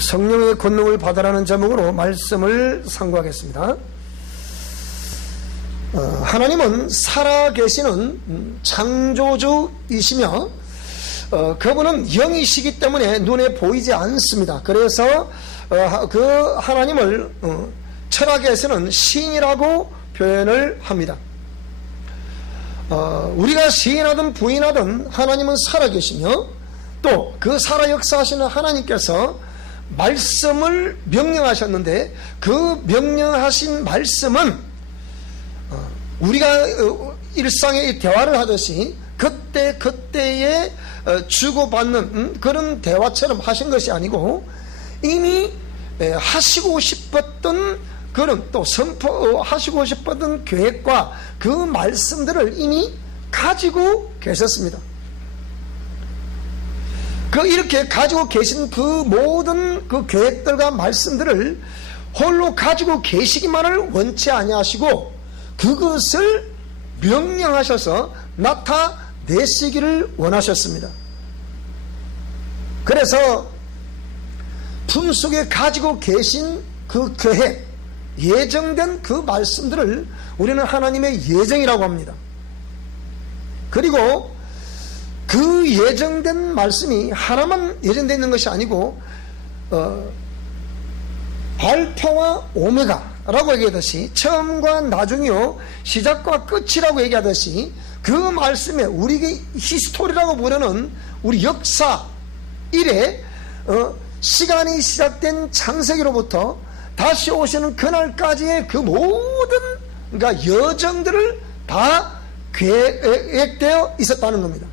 성령의 권능을 받으라는 제목으로 말씀을 상고하겠습니다. 하나님은 살아계시는 창조주이시며 그분은 영이시기 때문에 눈에 보이지 않습니다. 그래서 그 하나님을 철학에서는 신이라고 표현을 합니다. 우리가 시인하든 부인하든 하나님은 살아계시며 또 그 살아 역사하시는 하나님께서 말씀을 명령하셨는데 그 명령하신 말씀은 우리가 일상의 대화를 하듯이 그때에 주고받는 그런 대화처럼 하신 것이 아니고 이미 하시고 싶었던 그런 또 선포하시고 싶었던 계획과 그 말씀들을 이미 가지고 계셨습니다. 이렇게 가지고 계신 그 모든 그 계획들과 말씀들을 홀로 가지고 계시기만을 원치 아니하시고 그것을 명령하셔서 나타내시기를 원하셨습니다. 그래서 품속에 가지고 계신 그 계획, 예정된 그 말씀들을 우리는 하나님의 예정이라고 합니다. 그리고 그 예정된 말씀이 하나만 예정되어 있는 것이 아니고 알파와 오메가라고 얘기하듯이 처음과 나중이요 시작과 끝이라고 얘기하듯이 그 말씀에 우리의 히스토리라고 부르는 우리 역사 이래 시간이 시작된 창세기로부터 다시 오시는 그날까지의 그 모든 그러니까 여정들을 다 계획되어 있었다는 겁니다.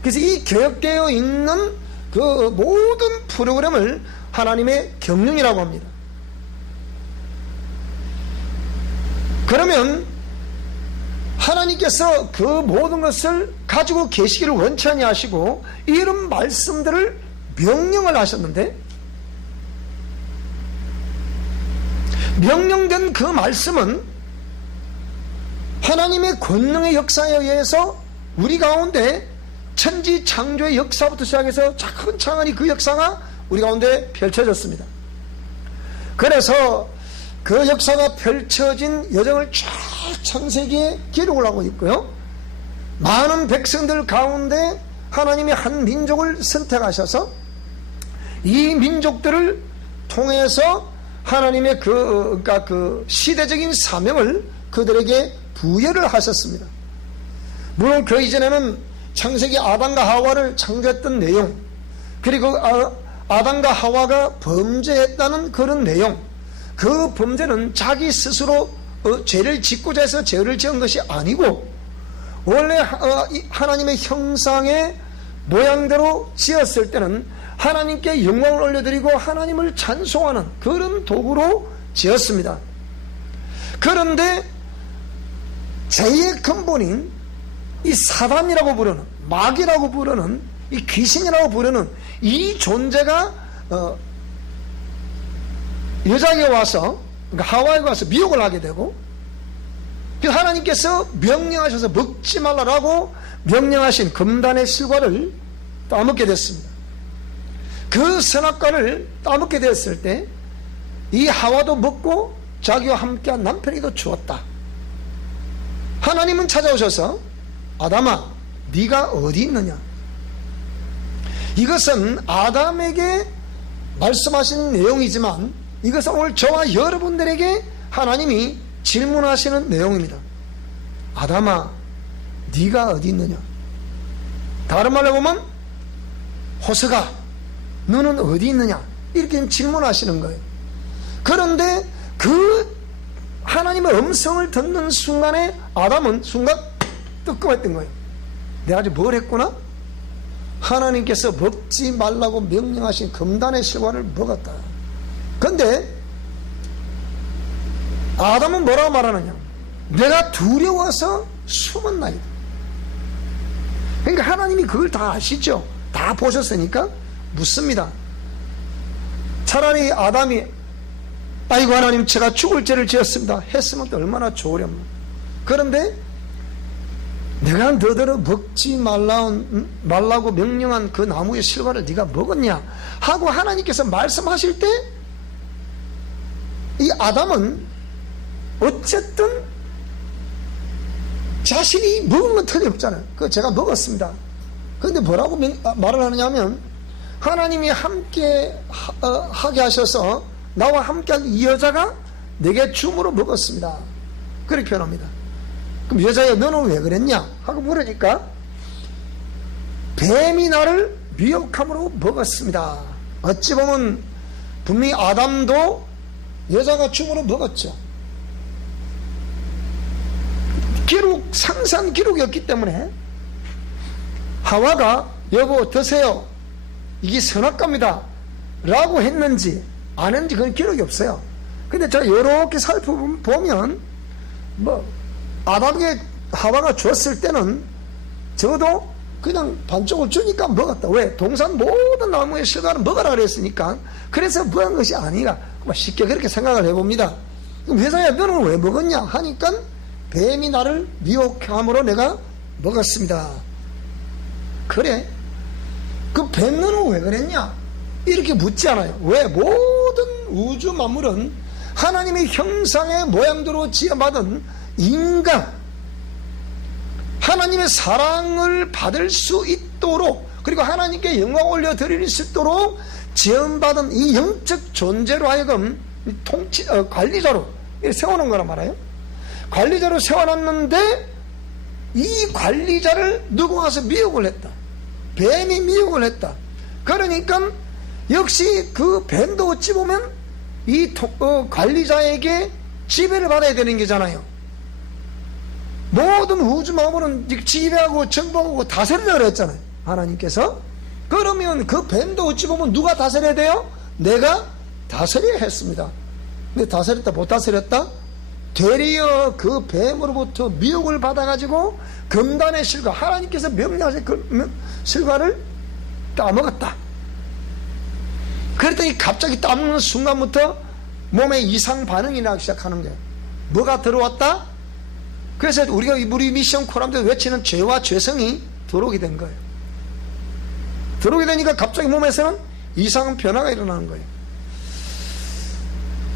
그래서 이 계획되어 있는 그 모든 프로그램을 하나님의 경륜이라고 합니다. 그러면 하나님께서 그 모든 것을 가지고 계시기를 원치 아니하시고 이런 말씀들을 명령을 하셨는데 명령된 그 말씀은 하나님의 권능의 역사에 의해서 우리 가운데 천지 창조의 역사부터 시작해서 차근차근히 그 역사가 우리 가운데 펼쳐졌습니다. 그래서 그 역사가 펼쳐진 여정을 쫙 창세기에 기록을 하고 있고요. 많은 백성들 가운데 하나님이 한 민족을 선택하셔서 이 민족들을 통해서 하나님의 그러니까 그 시대적인 사명을 그들에게 부여를 하셨습니다. 물론 그 이전에는 창세기 아담과 하와를 창조했던 내용, 그리고 아담과 하와가 범죄했다는 그런 내용, 그 범죄는 자기 스스로 죄를 짓고자 해서 죄를 지은 것이 아니고 원래 하나님의 형상의 모양대로 지었을 때는 하나님께 영광을 올려드리고 하나님을 찬송하는 그런 도구로 지었습니다. 그런데 죄의 근본인 이 사단이라고 부르는 마귀라고 부르는 이 귀신이라고 부르는 이 존재가 여자에게 와서 그러니까 하와에게 와서 미혹을 하게 되고 하나님께서 명령하셔서 먹지 말라라고 명령하신 금단의 실과를 따먹게 됐습니다. 그 선악과를 따먹게 되었을 때 이 하와도 먹고 자기와 함께한 남편에게도 주었다. 하나님은 찾아오셔서 아담아 네가 어디 있느냐. 이것은 아담에게 말씀하신 내용이지만 이것은 오늘 저와 여러분들에게 하나님이 질문하시는 내용입니다. 아담아 네가 어디 있느냐. 다른 말로 보면 호세가 너는 어디 있느냐 이렇게 질문하시는 거예요. 그런데 그 하나님의 음성을 듣는 순간에 아담은 순간 뜨끔했던 거예요. 내가 아직 뭘 했구나? 하나님께서 먹지 말라고 명령하신 금단의 실과를 먹었다. 그런데 아담은 뭐라고 말하느냐? 내가 두려워서 숨었나이다. 그러니까 하나님이 그걸 다 아시죠? 다 보셨으니까 묻습니다. 차라리 아담이 아이고 하나님 제가 죽을 죄를 지었습니다 했으면 또 얼마나 좋으련만. 그런데 내가 너더러 먹지 말라고 명령한 그 나무의 실과를 네가 먹었냐 하고 하나님께서 말씀하실 때 이 아담은 어쨌든 자신이 먹은 건 틀림없잖아요. 그 제가 먹었습니다. 그런데 뭐라고 말을 하느냐면 하나님이 함께 하게 하셔서 나와 함께한 이 여자가 내게 줌으로 먹었습니다. 그렇게 표현합니다. 그럼 여자야 너는 왜 그랬냐 하고 물으니까 뱀이 나를 미혹함으로 먹었습니다. 어찌 보면 분명히 아담도 여자가 줌으로 먹었죠. 상세한 기록이 없기 때문에 하와가 여보 드세요 이게 선악과입니다 라고 했는지 안 했는지 그건 기록이 없어요. 근데 제가 이렇게 살펴보면 아담에게 하와가 줬을 때는 적어도 그냥 반쪽을 주니까 먹었다. 왜? 동산 모든 나무의 실과를 먹으라 그랬으니까 그래서 먹은 것이 아니라 쉽게 그렇게 생각을 해봅니다. 그럼 회사야 너는 왜 먹었냐 하니까 뱀이 나를 미혹함으로 내가 먹었습니다. 그래? 그 뱀 너는 왜 그랬냐? 이렇게 묻지 않아요. 왜? 모든 우주 만물은 하나님의 형상의 모양대로 지어받은 인간, 하나님의 사랑을 받을 수 있도록 그리고 하나님께 영광 올려드릴 수 있도록 지원받은 이 영적 존재로 하여금 관리자로 세워놓은 거란 말이에요. 관리자로 세워놨는데 이 관리자를 누가 와서 미혹을 했다. 뱀이 미혹을 했다. 그러니까 역시 그 뱀도 어찌 보면 이 관리자에게 지배를 받아야 되는 게잖아요. 모든 우주 만물은 지배하고 정복하고 다스리라 그랬잖아요. 하나님께서. 그러면 그 뱀도 어찌 보면 누가 다스려야 돼요? 내가 다스려야 했습니다. 근데 다스렸다 못 다스렸다? 되리어 그 뱀으로부터 미혹을 받아가지고 금단의 실과 하나님께서 명령하신 그 실과를 따먹었다. 그랬더니 갑자기 따먹는 순간부터 몸에 이상 반응이 나기 시작하는 거예요. 뭐가 들어왔다? 그래서 우리 미션 코람들 외치는 죄와 죄성이 들어오게 된 거예요. 들어오게 되니까 갑자기 몸에서는 이상한 변화가 일어나는 거예요.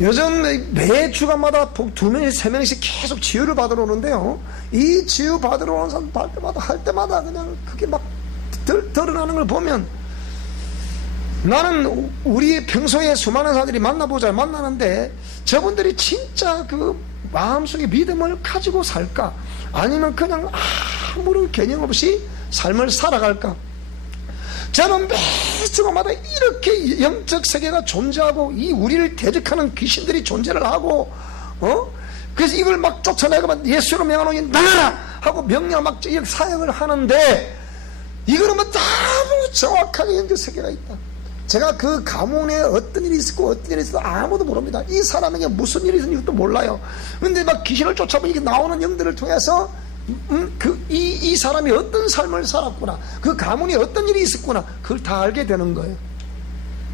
요즘 매 주간마다 2명씩 3명씩 계속 치유를 받으러 오는데요. 이 치유 받으러 오는 사람 할 때마다 그냥 그게 막 드러나는 걸 보면 나는 우리 평소에 수많은 사람들이 만나는데 저분들이 진짜 그 마음속에 믿음을 가지고 살까? 아니면 그냥 아무런 개념 없이 삶을 살아갈까? 저는 매 주마다 이렇게 영적 세계가 존재하고 이 우리를 대적하는 귀신들이 존재를 하고 그래서 이걸 막 쫓아내고 예수로 명하노니 나가라 하고 명령 막 사역을 하는데 이거는 뭐 너무 정확하게 영적 세계가 있다. 제가 그 가문에 어떤 일이 있었고 어떤 일이 있어도 아무도 모릅니다. 이 사람에게 무슨 일이 있었는지 도 몰라요. 근데 막 귀신을 쫓아보니 나오는 영들을 통해서 이 사람이 어떤 삶을 살았구나, 그 가문이 어떤 일이 있었구나, 그걸 다 알게 되는 거예요.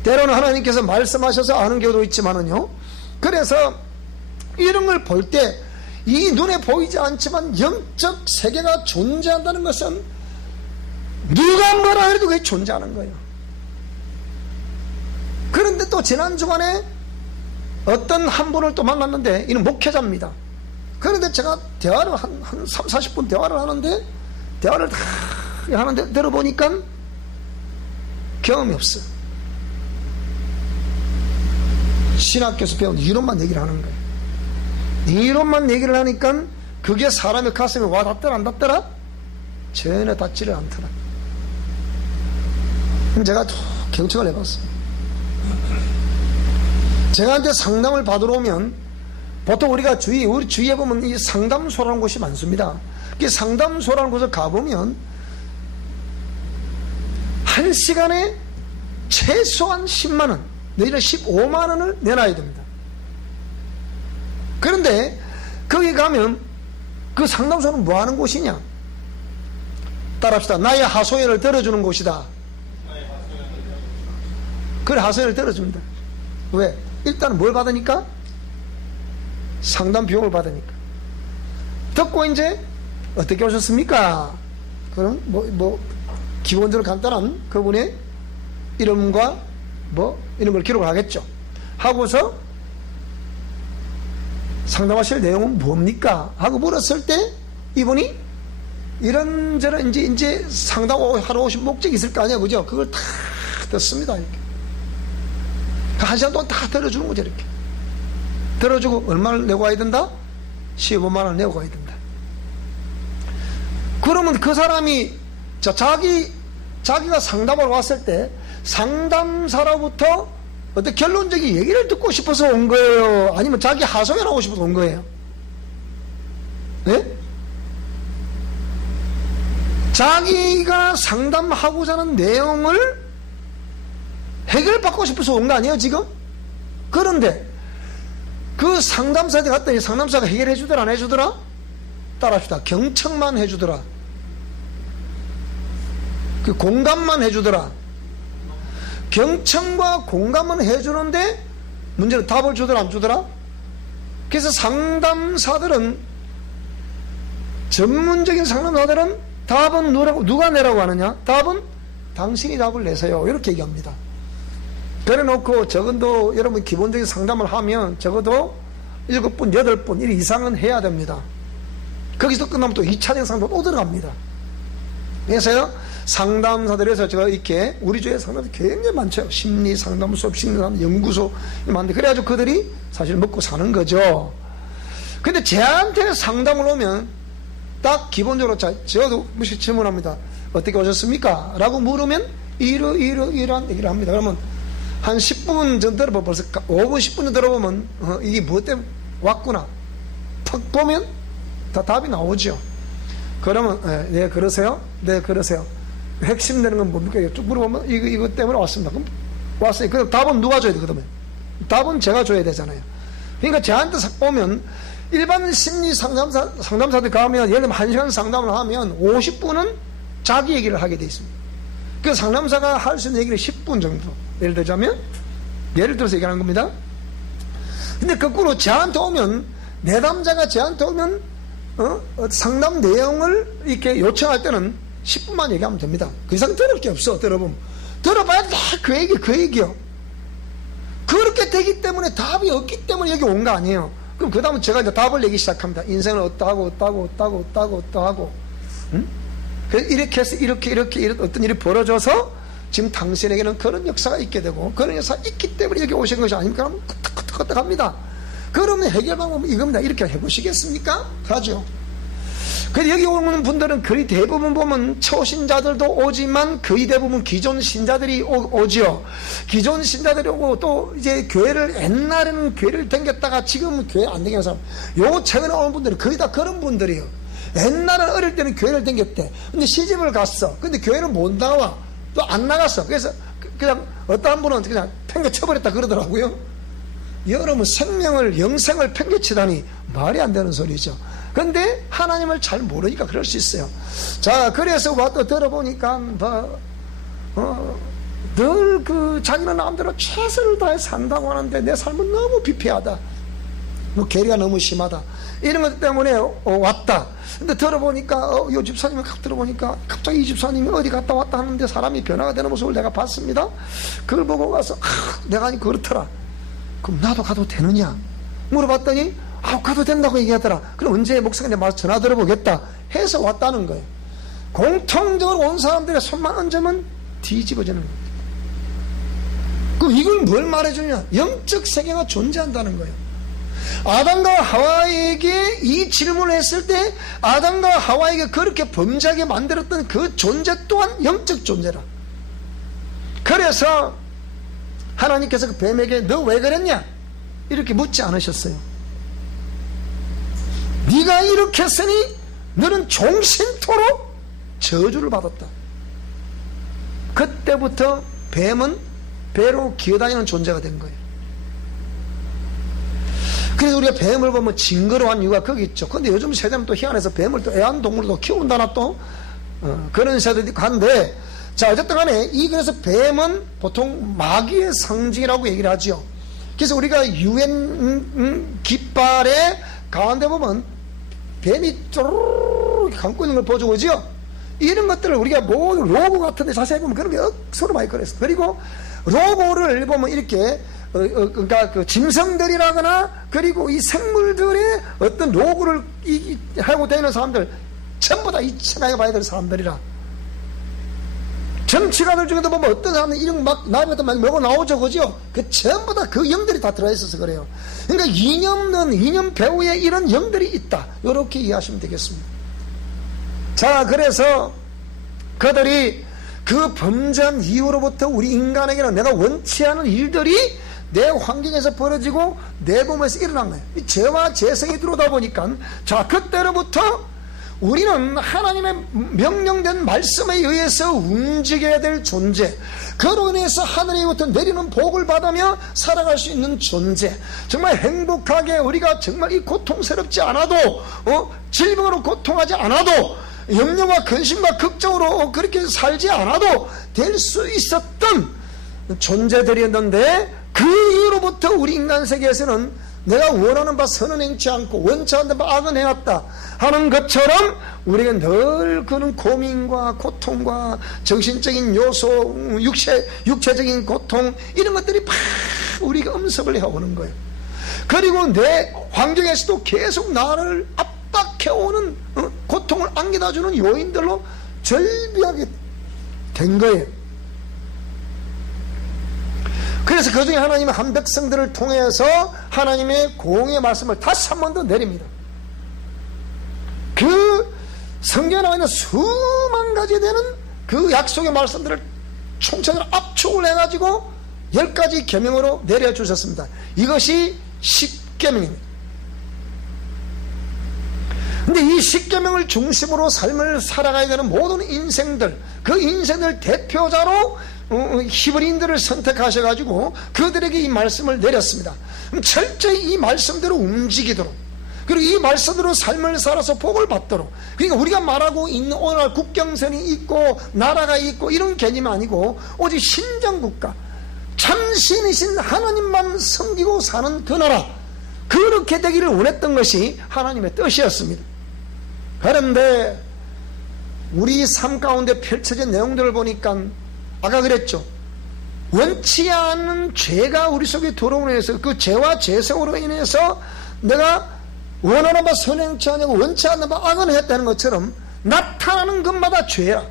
때로는 하나님께서 말씀하셔서 아는 경우도 있지만은요. 그래서 이런 걸 볼 때 이 눈에 보이지 않지만 영적 세계가 존재한다는 것은 누가 뭐라 해도 그게 존재하는 거예요. 그런데 또 지난 주간에 어떤 한 분을 또 만났는데 이는 목회자입니다. 그런데 제가 대화를 한 30-40분 대화를 하는데 대화를 다 하는데 들어보니까 경험이 없어. 신학교에서 배운 이론만 얘기를 하는 거예요. 이론만 얘기를 하니까 그게 사람의 가슴에 와 닿더라 안 닿더라? 전혀 닿지를 않더라. 그럼 제가 경청을 해봤어요. 제가한테 상담을 받으러 오면 보통 우리 주위에 보면 이 상담소라는 곳이 많습니다. 그 상담소라는 곳을 가보면 1시간에 최소한 10만원, 내지는 15만원을 내놔야 됩니다. 그런데 거기 가면 그 상담소는 뭐 하는 곳이냐? 따라합시다. 나의 하소연을 들어주는 곳이다. 그래, 하소연을 들어줍니다. 왜? 일단은 뭘 받으니까? 상담 비용을 받으니까. 듣고 이제 어떻게 오셨습니까? 그럼 기본적으로 간단한 그분의 이름과 이런 걸 기록을 하겠죠. 하고서 상담하실 내용은 뭡니까? 하고 물었을 때 이분이 이런저런 이제 상담하러 오신 목적이 있을 거 아니야, 그죠? 그걸 다 듣습니다. 이렇게. 한 시간 동안 다 들어주는 거죠, 이렇게. 들어주고 얼마를 내고 가야 된다? 15만 원을 내고 가야 된다. 그러면 그 사람이 자기가 상담하러 왔을 때 상담사로부터 어떤 결론적인 얘기를 듣고 싶어서 온 거예요? 아니면 자기 하소연하고 싶어서 온 거예요? 네? 자기가 상담하고자 하는 내용을 해결받고 싶어서 온 거 아니에요, 지금? 그런데 그 상담사한테 갔더니 상담사가 해결해 주더라, 안 해주더라? 따라합시다. 경청만 해주더라. 그 공감만 해주더라. 경청과 공감은 해주는데 문제는 답을 주더라, 안 주더라? 그래서 상담사들은, 전문적인 상담사들은 답은 누가 내라고 하느냐? 답은 당신이 답을 내세요, 이렇게 얘기합니다. 그래 놓고 적어도 여러분 기본적인 상담을 하면 적어도 7분, 8분 일 이상은 해야 됩니다. 거기서 끝나면 또 2차적 상담 또 들어갑니다. 그래서요, 상담사들에서 제가 이렇게 우리 주위에 상담사들 굉장히 많죠. 심리 상담 수업, 심리 상담 연구소 많은데, 그래가지고 그들이 사실 먹고 사는 거죠. 근데 저한테 상담을 오면 딱 기본적으로 저도 무시 질문합니다. 어떻게 오셨습니까? 라고 물으면 이러한 얘기를 합니다. 그러면 한 10분 전 들어보면, 벌써 5분 10분 전 들어보면 이게 무엇 때문에 왔구나 탁 보면 다 답이 나오죠. 그러면 네 그러세요? 네 그러세요. 핵심 되는 건 뭡니까? 쭉 물어보면 이거 때문에 왔습니다. 그럼 왔어요. 그럼 답은 누가 줘야 되거든요? 답은 제가 줘야 되잖아요. 그러니까 저한테 오면 일반 심리 상담사들 가면 예를 들면 1시간 상담을 하면 50분은 자기 얘기를 하게 돼 있습니다. 그 상담사가 할 수 있는 얘기를 10분 정도, 예를 들어서 얘기하는 겁니다. 근데 거꾸로 저한테 오면, 내담자가 저한테 오면 상담 내용을 이렇게 요청할 때는 10분만 얘기하면 됩니다. 그 이상 들을 게 없어. 들어봐야 다 그 얘기요. 그렇게 되기 때문에 답이 없기 때문에 여기 온 거 아니에요. 그럼 그 다음에 제가 이제 답을 내기 시작합니다. 인생을 어떠하고 응? 그래서 이렇게 해서 이렇게 어떤 일이 벌어져서 지금 당신에게는 그런 역사가 있게 되고, 그런 역사가 있기 때문에 여기 오신 것이 아닙니까? 그럼 끄떡끄떡 합니다. 그러면 해결 방법은 이겁니다. 이렇게 해보시겠습니까? 하죠. 그래서 여기 오는 분들은 거의 대부분 보면 초신자들도 오지만 거의 대부분 기존 신자들이 오죠. 기존 신자들이 오고, 또 이제 옛날에는 교회를 댕겼다가 지금은 교회 안 댕기는 사람, 요 최근에 오는 분들은 거의 다 그런 분들이에요. 옛날에 어릴 때는 교회를 댕겼대. 근데 시집을 갔어. 근데 교회는 못 나와. 또 안 나갔어. 그래서 그냥 어떤 분은 그냥 팽개쳐버렸다 그러더라고요. 여러분, 영생을 팽개치다니 말이 안 되는 소리죠. 근데 하나님을 잘 모르니까 그럴 수 있어요. 자, 그래서 와또 들어보니까 늘 자기는 마음대로 최선을 다해 산다고 하는데 내 삶은 너무 비폐하다, 괴리가 너무 심하다, 이런 것 때문에 왔다. 근데 들어보니까 요 집사님을 들어보니까 갑자기 이 집사님이 어디 갔다 왔다 하는데 사람이 변화가 되는 모습을 내가 봤습니다. 그걸 보고 가서 내가 그렇더라. 그럼 나도 가도 되느냐 물어봤더니 가도 된다고 얘기하더라. 그럼 언제 목사님한테 와서 전화 들어보겠다 해서 왔다는 거예요. 공통적으로 온 사람들의 손만 얹으면 뒤집어지는 거예요. 그럼 이걸 뭘 말해주냐? 영적 세계가 존재한다는 거예요. 아담과 하와에게 이 질문을 했을 때 아담과 하와에게 그렇게 범죄하게 만들었던 그 존재 또한 영적 존재라. 그래서 하나님께서 그 뱀에게 너 왜 그랬냐 이렇게 묻지 않으셨어요. 네가 이렇게 했으니 너는 종신토록 저주를 받았다. 그때부터 뱀은 배로 기어다니는 존재가 된 거예요. 그래서 우리가 뱀을 보면 징그러운 이유가 거기 있죠. 근데 요즘 세대는 또 희한해서 뱀을 또 애완동물로 키운다나 또 그런 세대도 있고 한데, 자, 어쨌든 간에 그래서 뱀은 보통 마귀의 상징이라고 얘기를 하죠. 그래서 우리가 유엔 깃발의 가운데 보면 뱀이 쪼르르 감고 있는 걸 보죠, 그죠? 이런 것들을 우리가 뭐 로고 같은 데 자세히 보면 그런 게 억수로 많이 그랬어. 그리고 로고를 보면 이렇게 그러니까 그 짐승들이라거나 그리고 이 생물들의 어떤 로고를 하고 다니는 사람들 전부 다 이 천하에 봐야 될 사람들이라. 정치가들 중에도 보면 어떤 사람들 이름 막 나이부터 막 뭐고 나오죠, 그죠? 그 전부 다 그 영들이 다 들어있어서 그래요. 그러니까 이념 배후에 이런 영들이 있다. 이렇게 이해하시면 되겠습니다. 자, 그래서 그들이 그 범죄한 이후로부터 우리 인간에게는 내가 원치 않은 일들이 내 환경에서 벌어지고 내 몸에서 일어난 거예요. 죄와 죄성이 들어오다 보니까 자, 그때로부터 우리는 하나님의 명령된 말씀에 의해서 움직여야 될 존재, 그로 인해서 하늘에부터 내리는 복을 받으며 살아갈 수 있는 존재, 정말 행복하게 우리가 정말 이 고통스럽지 않아도 질병으로 고통하지 않아도 염려와 근심과 걱정으로 그렇게 살지 않아도 될 수 있었던 존재들이었는데 그 이후로부터 우리 인간 세계에서는 내가 원하는 바 선은 행치 않고 원치 않는 바 악은 해왔다 하는 것처럼 우리가 늘 그런 고민과 고통과 정신적인 요소, 육체적인 고통 이런 것들이 막 우리가 음습을 해오는 거예요. 그리고 내 환경에서도 계속 나를 압박해오는 고통을 안겨다주는 요인들로 절비하게 된 거예요. 그래서 그 중에 하나님은 한 백성들을 통해서 하나님의 공의 말씀을 다시 한 번 더 내립니다. 그 성경에 나와 있는 수만 가지 되는 그 약속의 말씀들을 총체적으로 압축을 해가지고 10가지 계명으로 내려주셨습니다. 이것이 십계명입니다. 근데 이 십계명을 중심으로 삶을 살아가야 되는 모든 인생들, 그 인생들 대표자로 히브리인들을 선택하셔가지고 그들에게 이 말씀을 내렸습니다. 철저히 이 말씀대로 움직이도록, 그리고 이 말씀대로 삶을 살아서 복을 받도록. 그러니까 우리가 말하고 있는 오늘날 국경선이 있고 나라가 있고 이런 개념이 아니고 오직 신정국가, 참신이신 하나님만 섬기고 사는 그 나라, 그렇게 되기를 원했던 것이 하나님의 뜻이었습니다. 그런데 우리 삶 가운데 펼쳐진 내용들을 보니까 아까 그랬죠. 원치 않은 죄가 우리 속에 들어오는 해서 그 죄와 죄성으로 인해서 내가 원하는 바 선행치 않냐고 원치 않는 바 악은 했다는 것처럼 나타나는 것마다 죄라,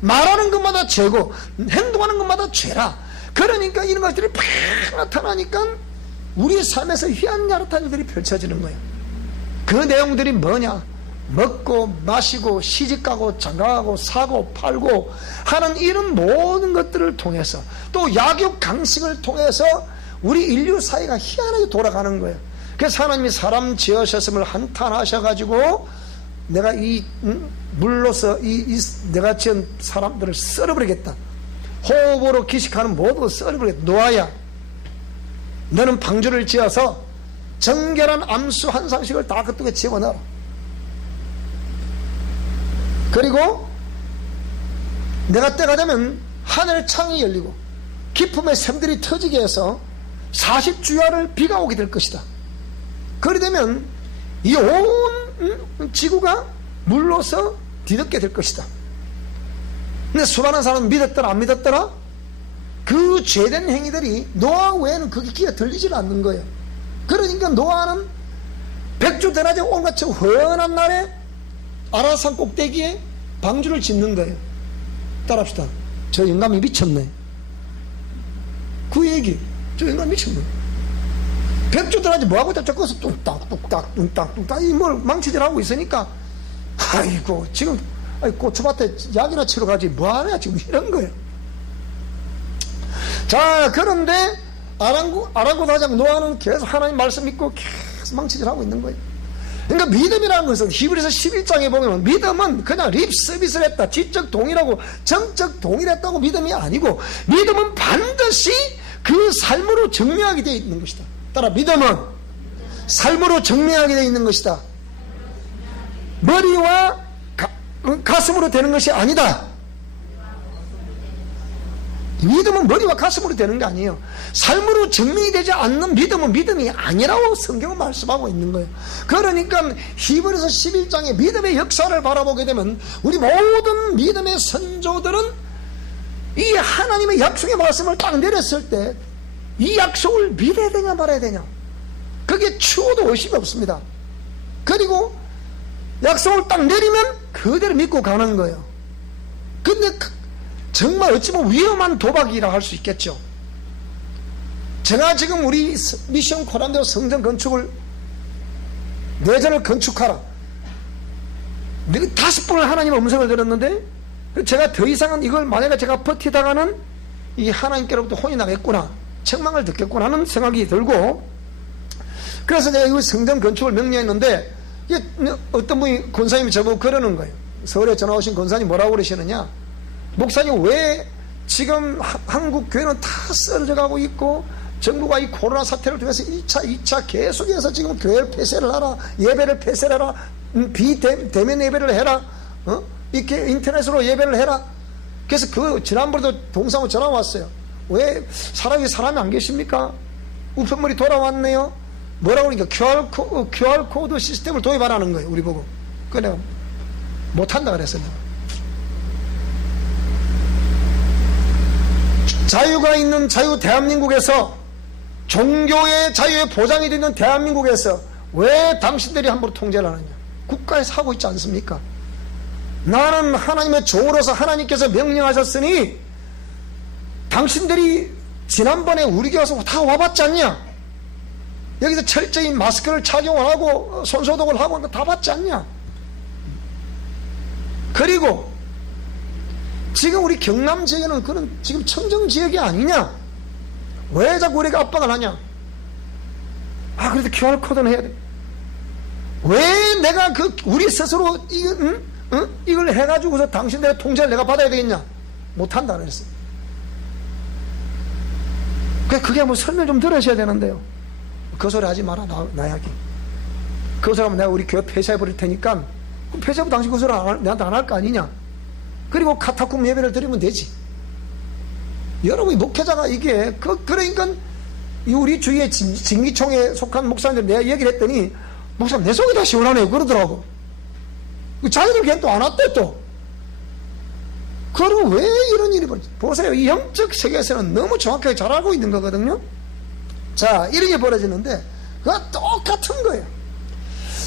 말하는 것마다 죄고 행동하는 것마다 죄라. 그러니까 이런 것들이 팍 나타나니까 우리 삶에서 희한야릇한 일들이 펼쳐지는 거예요. 그 내용들이 뭐냐? 먹고 마시고 시집가고 장가가고 사고 팔고 하는 이런 모든 것들을 통해서 또 약육 강식을 통해서 우리 인류 사회가 희한하게 돌아가는 거예요. 그래서 하나님이 사람 지으셨음을 한탄하셔가지고 내가 이 물로서 내가 지은 사람들을 썰어버리겠다, 호흡으로 기식하는 모든 걸 썰어버리겠다. 노아야, 너는 방주를 지어서 정결한 암수 한 상씩을 다 그쪽에 집어넣어. 그리고 내가 때가 되면 하늘 창이 열리고 깊음의 샘들이 터지게 해서 40주야를 비가 오게 될 것이다. 그리 되면 이 온 지구가 물로서 뒤덮게 될 것이다. 근데 수많은 사람은 믿었더라 안 믿었더라? 그 죄된 행위들이 노아 외에는 그게 귀에 들리질 않는 거예요. 그러니까 노아는 백주대낮에 온갖 훤한 날에 아라산 꼭대기에 방주를 짓는 거예요. 따라합시다. 저 영감이 미쳤네. 그 얘기, 저 영감이 미쳤네. 백주대낮에 뭐하고 있다 저거서 뚱땅 이 뭘 망치질하고 있으니까 아이고 지금 고추밭에 약이나 치러 가지 뭐하냐 지금 이런 거예요. 자, 그런데 아랑곳하장 노아는 계속 하나님 말씀 믿고 계속 망치질하고 있는 거예요. 그러니까 믿음이라는 것은 히브리서 11장에 보면 믿음은 그냥 립 서비스를 했다, 지적 동의라고 정적 동의를 했다고 믿음이 아니고 믿음은 반드시 그 삶으로 증명하게 되어 있는 것이다. 따라 믿음은 삶으로 증명하게 되어 있는 것이다. 머리와 가슴으로 되는 것이 아니다. 믿음은 머리와 가슴으로 되는 게 아니에요. 삶으로 증명이 되지 않는 믿음은 믿음이 아니라고 성경은 말씀하고 있는 거예요. 그러니까 히브리서 11장의 믿음의 역사를 바라보게 되면 우리 모든 믿음의 선조들은 이 하나님의 약속의 말씀을 딱 내렸을 때 이 약속을 믿어야 되냐 말아야 되냐, 그게 추호도 의심이 없습니다. 그리고 약속을 딱 내리면 그대로 믿고 가는 거예요. 근데 정말 어찌 보면 위험한 도박이라 할 수 있겠죠. 제가 지금 우리 미션 코란데오 성전 건축을, 내전을 건축하라, 5번을 하나님의 음성을 들었는데, 제가 더 이상은 이걸 만약에 제가 버티다가는 이 하나님께로부터 혼이 나겠구나, 책망을 듣겠구나 하는 생각이 들고, 그래서 제가 이 성전 건축을 명령했는데, 어떤 분이 권사님이 저보고 그러는 거예요. 서울에 전화 오신 권사님 뭐라고 그러시느냐, 목사님 왜 지금 한국 교회는 다 쓰러져 가고 있고 정부가 이 코로나 사태를 통해서 1차 2차 계속해서 지금 교회를 폐쇄를 하라, 예배를 폐쇄를 해라, 비대면 예배를 해라, 이렇게 인터넷으로 예배를 해라. 그래서 지난번에도 동사무 전화 왔어요. 왜 사람이 안 계십니까? 우편물이 돌아왔네요. 뭐라고 그러니까 QR 코드 시스템을 도입하라는 거예요. 우리 보고. 그래 내가 못한다 그랬어요. 자유가 있는 대한민국에서, 종교의 자유에 보장이 되는 대한민국에서 왜 당신들이 함부로 통제를 하느냐? 국가에서 하고 있지 않습니까? 나는 하나님의 종으로서 하나님께서 명령하셨으니 당신들이 지난번에 우리 교회 와서 다 와봤지 않냐? 여기서 철저히 마스크를 착용을 하고 손소독을 하고 한 거 다 봤지 않냐? 그리고 지금 우리 경남 지역에는 그런 지금 청정 지역이 아니냐? 왜 자꾸 우리가 압박을 하냐? 그래도 QR코드는 해야 돼. 왜 내가 우리 스스로 이걸 해가지고서 당신들의 통제를 내가 받아야 되겠냐? 못한다 그랬어. 그게 뭐 설명 좀 들으셔야 되는데요. 그 소리 하지 마라, 나야기. 그 소리 하면 내가 우리 교회 폐쇄해버릴 테니까, 폐쇄하면 당신 그 소리 내한테 안 할 거 아니냐? 그리고 카타콤 예배를 드리면 되지. 여러분이 목회자가 이게, 그러니까 우리 주위의 진기총에 속한 목사님들 내가 얘기를 했더니, 목사님 내 속이 다 시원하네요 그러더라고. 자기들 걔는 또 안 왔대 또. 그럼 왜 이런 일이 벌어져? 보세요. 이 영적 세계에서는 너무 정확하게 잘 알고 있는 거거든요. 자, 이런 게 벌어지는데 그거 똑같은 거예요.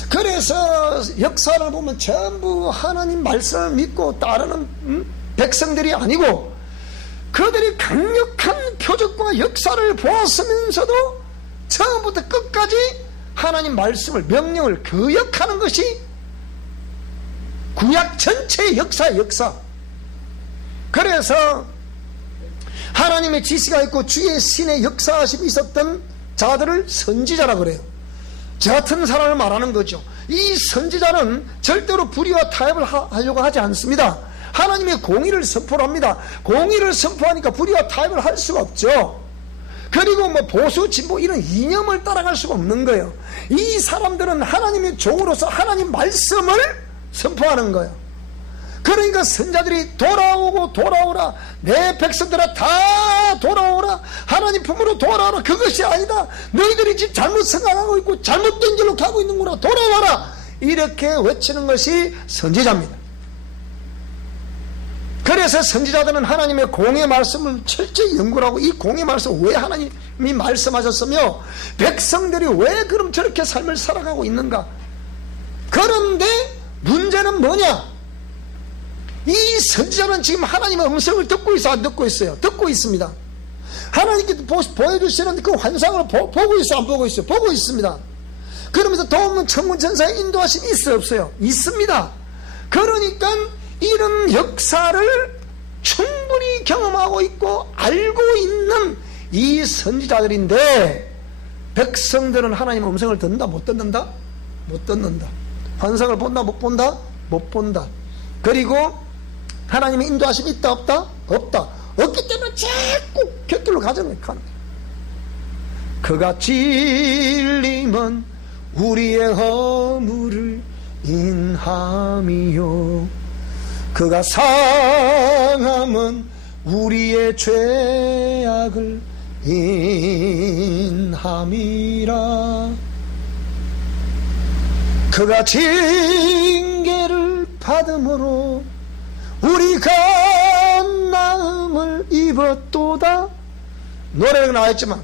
그래서 역사를 보면 전부 하나님 말씀을 믿고 따르는 백성들이 아니고, 그들이 강력한 표적과 역사를 보았으면서도 처음부터 끝까지 하나님 말씀을, 명령을 거역하는 것이 구약 전체의 역사의 역사. 그래서 하나님의 지시가 있고 주의 신의 역사하심이 있었던 자들을 선지자라 그래요. 저 같은 사람을 말하는 거죠. 이 선지자는 절대로 불의와 타협을 하려고 하지 않습니다. 하나님의 공의를 선포합니다. 공의를 선포하니까 불의와 타협을 할 수가 없죠. 그리고 뭐 보수 진보 이런 이념을 따라갈 수가 없는 거예요. 이 사람들은 하나님의 종으로서 하나님 말씀을 선포하는 거예요. 그러니까 선자들이 돌아오라, 내 백성들아 다 돌아오라, 하나님 품으로 돌아오라, 그것이 아니다, 너희들이 지금 잘못 생각하고 있고 잘못된 길로 가고 있는구나, 돌아와라, 이렇게 외치는 것이 선지자입니다. 그래서 선지자들은 하나님의 공의 말씀을 철저히 연구를 하고, 이 공의 말씀 왜 하나님이 말씀하셨으며 백성들이 왜 그럼 저렇게 삶을 살아가고 있는가. 그런데 문제는 뭐냐? 이 선지자는 지금 하나님의 음성을 듣고 있어, 안 듣고 있어요? 듣고 있습니다. 하나님께서 보여주시는 그 환상을 보고 있어, 안 보고 있어요? 보고 있습니다. 그러면서 도움은 천군 천사의 인도하심이 있어요, 없어요? 있습니다. 그러니까 이런 역사를 충분히 경험하고 있고 알고 있는 이 선지자들인데, 백성들은 하나님의 음성을 듣는다, 못 듣는다? 못 듣는다. 환상을 본다, 못 본다? 못 본다. 그리고 하나님의 인도하심이 있다, 없다? 없다. 없기 때문에 자꾸 곁길로 가는 거예요. 그가 진리면 우리의 허물을 인함이요, 그가 상함은 우리의 죄악을 인함이라. 그가 징계를 받음으로 우리가 나음을 입었도다. 노래가 나왔지만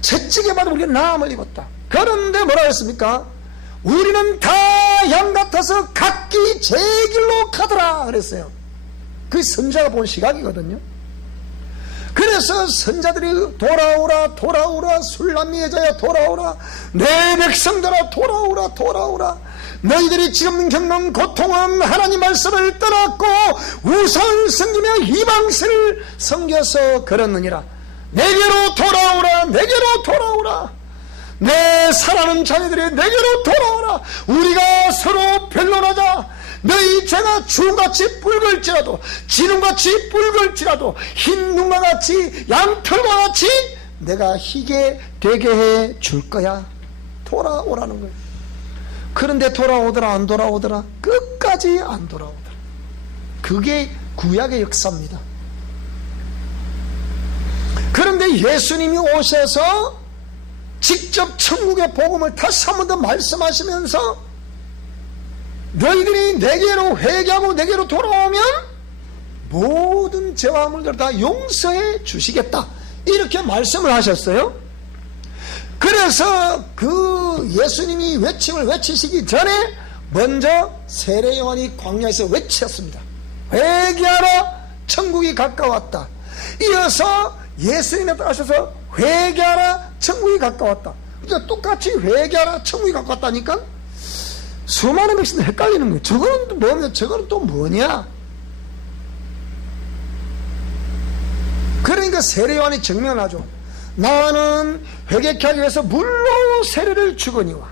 채찍에 받아 우리가 나음을 입었다. 그런데 뭐라 했습니까? 우리는 다 양 같아서 각기 제 길로 가더라 그랬어요. 그게 선자가 본 시각이거든요. 그래서 선자들이 돌아오라 돌아오라, 술람미 여자야 돌아오라, 내 백성들아 돌아오라 돌아오라, 너희들이 지금 겪는 고통은 하나님 말씀을 떠났고 우상을 섬기며 이방신을 섬겨서 그렇느니라. 내게로 돌아오라, 내게로 돌아오라, 내 사랑하는 자녀들이 내게로 돌아오라. 우리가 서로 변론하자. 너희 죄가 주같이 붉을지라도, 지름같이 붉을지라도, 흰 눈과 같이 양털과 같이 내가 희게 되게 해 줄 거야. 돌아오라는 거예요. 그런데 돌아오더라 안 돌아오더라? 끝까지 안 돌아오더라. 그게 구약의 역사입니다. 그런데 예수님이 오셔서 직접 천국의 복음을 다시 한 번 더 말씀하시면서 너희들이 내게로 회개하고 내게로 돌아오면 모든 죄와 물들을 다 용서해 주시겠다, 이렇게 말씀을 하셨어요. 그래서 그 예수님이 외침을 외치시기 전에 먼저 세례 요한이 광야에서 외쳤습니다. 회개하라, 천국이 가까웠다. 이어서 예수님에 따라서 회개하라, 천국이 가까웠다. 그러니까 똑같이 회개하라, 천국이 가까웠다니까 수많은 백성들 헷갈리는 거예요. 저거는 또 뭐냐, 저거는 또 뭐냐. 그러니까 세례 요한이 증명을 하죠. 나는 회개케 하기 위해서 물로 세례를 주거니와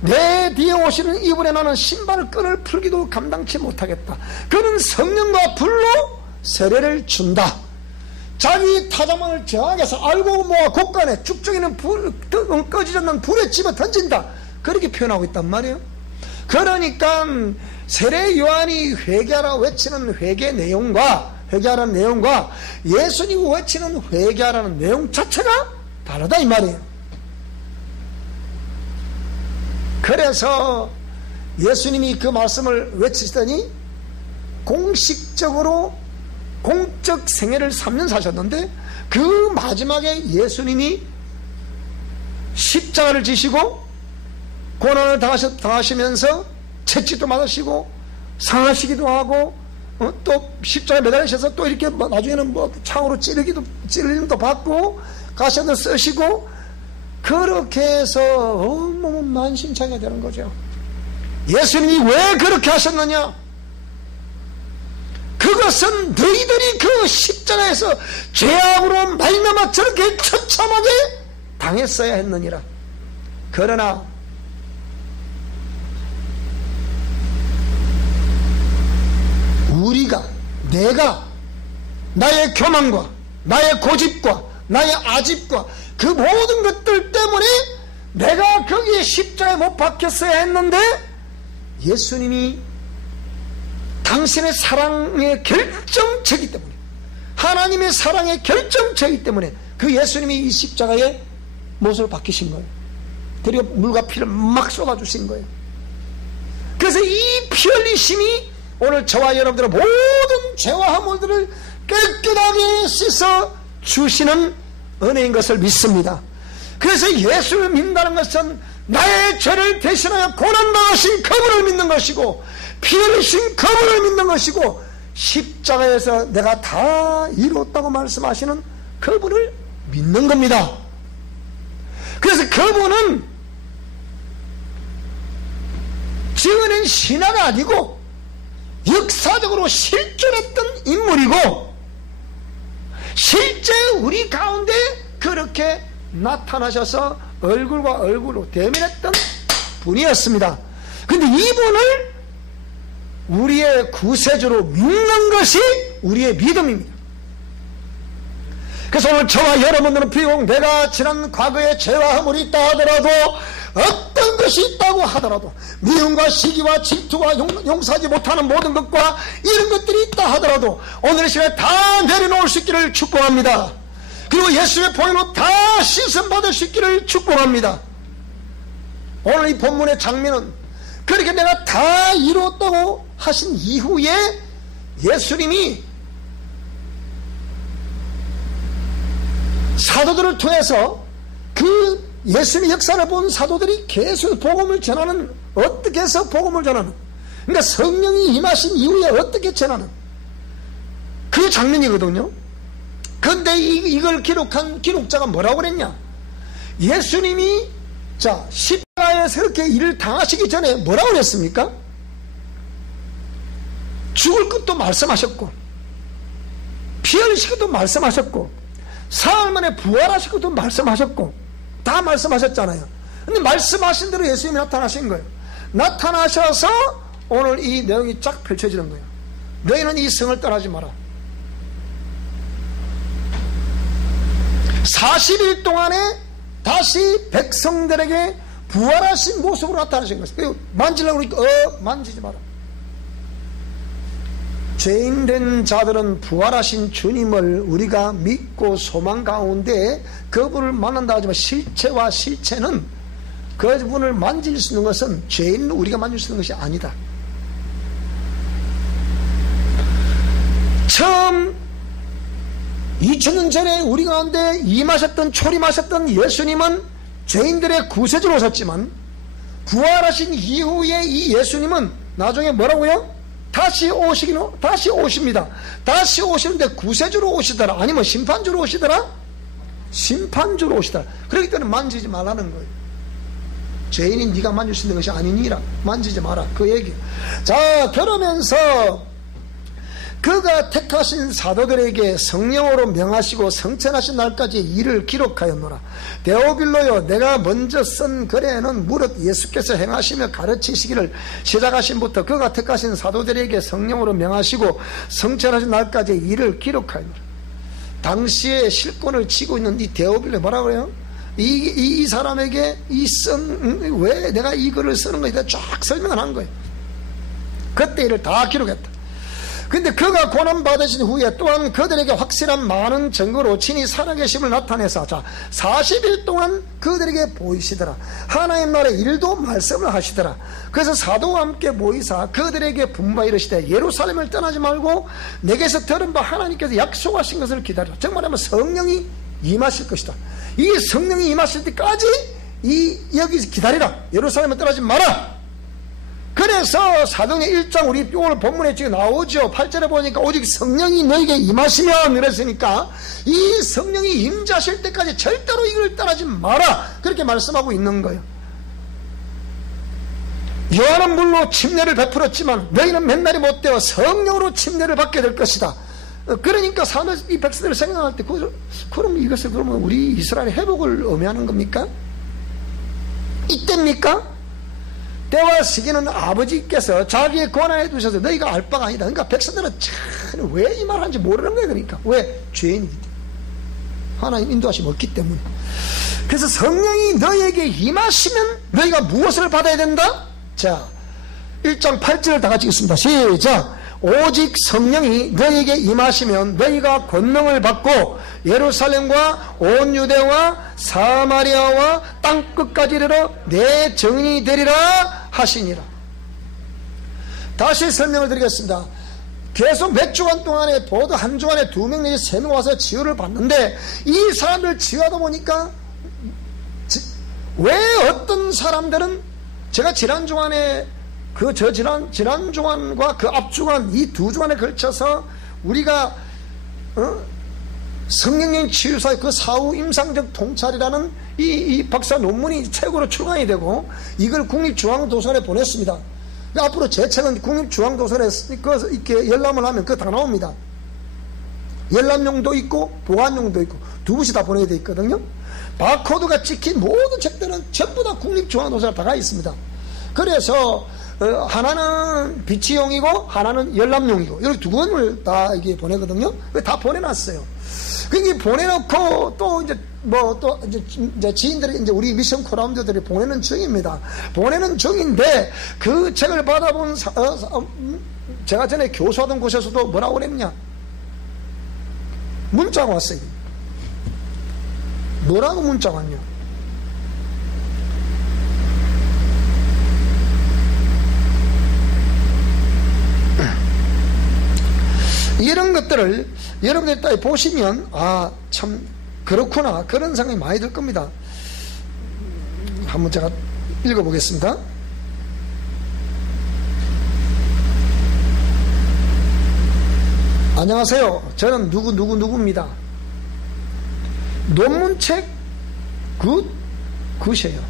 내 뒤에 오시는 이분에 나는 신발 끈을 풀기도 감당치 못하겠다. 그는 성령과 불로 세례를 준다. 자기 타자만을 정하게 해서 알고 모아 곳간에 쭉쭉이는 꺼지지 않는 불에 집어 던진다. 그렇게 표현하고 있단 말이에요. 그러니까 세례 요한이 회개하라 외치는 회개 내용과 회개하라는 내용과 예수님이 외치는 회개하라는 내용 자체가 다르다 이 말이에요. 그래서 예수님이 그 말씀을 외치시더니 공식적으로 공적 생애를 3년 사셨는데 그 마지막에 예수님이 십자가를 지시고 고난을 당하시면서 채찍도 맞으시고 상하시기도 하고 또 십자가에 매달리셔서 또 이렇게 나중에는 뭐 창으로 찌르기도 받고 가시도 쓰시고 그렇게 해서 만신창이가 되는 거죠. 예수님이 왜 그렇게 하셨느냐? 그것은 너희들이 그 십자가에서 죄악으로 말미암아 저렇게 처참하게 당했어야 했느니라. 그러나 내가 나의 교만과 나의 고집과 나의 아집과 그 모든 것들 때문에 내가 거기에 십자가에 못 박혔어야 했는데 예수님이 당신의 사랑의 결정체이기 때문에, 하나님의 사랑의 결정체이기 때문에 그 예수님이 이 십자가에 못을 박히신 거예요. 그리고 물과 피를 막 쏟아주신 거예요. 그래서 이 피 흘리심이 오늘 저와 여러분들의 모든 죄와 허물들을 깨끗하게 씻어 주시는 은혜인 것을 믿습니다. 그래서 예수를 믿는다는 것은 나의 죄를 대신하여 고난당하신 그분을 믿는 것이고 피 흘리신 그분을 믿는 것이고 십자가에서 내가 다 이뤘다고 말씀하시는 그분을 믿는 겁니다. 그래서 그분은 지어낸 신화가 아니고 역사적으로 실존했던 인물이고 실제 우리 가운데 그렇게 나타나셔서 얼굴과 얼굴로 대면했던 분이었습니다. 그런데 이분을 우리의 구세주로 믿는 것이 우리의 믿음입니다. 그래서 오늘 저와 여러분들은 비록 내가 지난 과거에 죄와 허물이 있다 하더라도 어떤 것이 있다고 하더라도 미움과 시기와 질투와 용서하지 못하는 모든 것과 이런 것들이 있다 하더라도 오늘 이 시간에 다 내려놓을 수 있기를 축복합니다. 그리고 예수의 보혈로 다 씻음받을 수 있기를 축복합니다. 오늘 이 본문의 장면은 그렇게 내가 다 이루었다고 하신 이후에 예수님이 사도들을 통해서 그 예수님의 역사를 본 사도들이 계속 복음을 전하는, 어떻게 해서 복음을 전하는, 그러니까 성령이 임하신 이후에 어떻게 전하는 그 장면이거든요. 그런데 이걸 기록한 기록자가 뭐라고 그랬냐? 예수님이 십자가에서 이렇게 일을 당하시기 전에 뭐라고 그랬습니까? 죽을 것도 말씀하셨고, 피 흘리실 것도 말씀하셨고, 사흘 만에 부활하실 것도 말씀하셨고, 다 말씀하셨잖아요. 근데 말씀하신 대로 예수님이 나타나신 거예요. 나타나셔서 오늘 이 내용이 쫙 펼쳐지는 거예요. 너희는 이 성을 떠나지 마라. 40일 동안에 다시 백성들에게 부활하신 모습으로 나타나신 것이에요. 만지려고 그러니까 만지지 마라. 죄인된 자들은 부활하신 주님을 우리가 믿고 소망 가운데 그분을 만난다 하지만 실체와 실체는 그분을 만질 수 있는 것은 죄인 우리가 만질 수 있는 것이 아니다. 처음 2000년 전에 우리 가운데 임하셨던 초림하셨던 예수님은 죄인들의 구세주로 오셨지만 부활하신 이후에 이 예수님은 나중에 뭐라고요? 다시 오십니다. 다시 오시는데 구세주로 오시더라, 아니면 심판주로 오시더라? 심판주로 오시더라. 그렇기 때문에 만지지 말라는 거예요. 죄인이 네가 만질 수 있는 것이 아니니라. 만지지 마라. 그 얘기. 자, 그러면서 그가 택하신 사도들에게 성령으로 명하시고 성천하신 날까지 일을 기록하였노라. 데오빌로요, 내가 먼저 쓴 글에는 무릇 예수께서 행하시며 가르치시기를 시작하신부터 그가 택하신 사도들에게 성령으로 명하시고 성천하신 날까지 일을 기록하였노라. 당시에 실권을 쥐고 있는 이 데오빌로 뭐라고 그래요? 이 사람에게 왜 내가 이 글을 쓰는 거에 쫙 설명을 한 거예요. 그때 일을 다 기록했다. 근데 그가 고난받으신 후에 또한 그들에게 확실한 많은 증거로 친히 살아계심을 나타내서 40일 동안 그들에게 보이시더라. 하나님 나라의 일도 말씀을 하시더라. 그래서 사도와 함께 모이사 그들에게 분부하여 이르시되 예루살렘을 떠나지 말고 내게서 들은 바 하나님께서 약속하신 것을 기다리라. 정말하면 성령이 임하실 것이다. 이 성령이 임하실 때까지 여기서 기다리라. 예루살렘을 떠나지 마라. 그래서 사도행전 1장 우리 오늘 본문에 지금 나오죠. 8절에 보니까 오직 성령이 너에게 임하시면 이랬으니까 이 성령이 임자실 때까지 절대로 이걸 떠나지 마라. 그렇게 말씀하고 있는 거예요. 요한은 물로 침례를 베풀었지만 너희는 맨날이 못되어 성령으로 침례를 받게 될 것이다. 그러니까 이 백성들을 생각할 때 그럼 이것을 그러면 우리 이스라엘의 회복을 의미하는 겁니까? 이때입니까? 때와 시기는 아버지께서 자기의 권한에 두셔서 너희가 알 바가 아니다. 그러니까 백성들은 참 왜 이 말 하는지 모르는 거예요. 그러니까 왜? 죄인이기 때문에, 하나님 인도하심이 없기 때문에. 그래서 성령이 너희에게 임하시면 너희가 무엇을 받아야 된다? 자, 1장 8절을 다 같이 읽습니다. 시작. 오직 성령이 너희에게 임하시면 너희가 권능을 받고 예루살렘과 온 유대와 사마리아와 땅끝까지 이르러 내 증인이 되리라 하시니라. 다시 설명을 드리겠습니다. 계속 몇 주간 동안에 보도 한 주간에 2명 내지 3명 와서 치유를 받는데 이 사람들 치유하다 보니까 왜 어떤 사람들은 제가 지난 주간에 지난 주간과 그 앞 주간 이 2주간에 걸쳐서 우리가 성령님 치유사의 그 사후 임상적 통찰이라는 이 박사 논문이 책으로 출간이 되고 이걸 국립중앙도서관에 보냈습니다. 앞으로 제 책은 국립중앙도서관에 이렇게 열람을 하면 그거 다 나옵니다. 열람용도 있고 보관용도 있고 두 곳이 다 보내게 되어 있거든요. 바코드가 찍힌 모든 책들은 전부 다 국립중앙도서관에 다 가 있습니다. 그래서 하나는 비치용이고 하나는 열람용이고 이렇게 두 권을 다 이게 보내거든요. 다 보내놨어요. 그게 보내놓고 또 이제 또 이제 지인들이 이제 우리 미션 코라운더들이 보내는 중입니다. 보내는 중인데 그 책을 받아본 제가 전에 교수하던 곳에서도 뭐라고 그랬냐? 문자가 왔어요. 뭐라고 문자가 왔냐? 이런 것들을 여러분들이 딱 보시면 참 그렇구나 그런 생각이 많이 들 겁니다. 한번 제가 읽어보겠습니다. 안녕하세요. 저는 누구입니다. 논문책 굿이에요.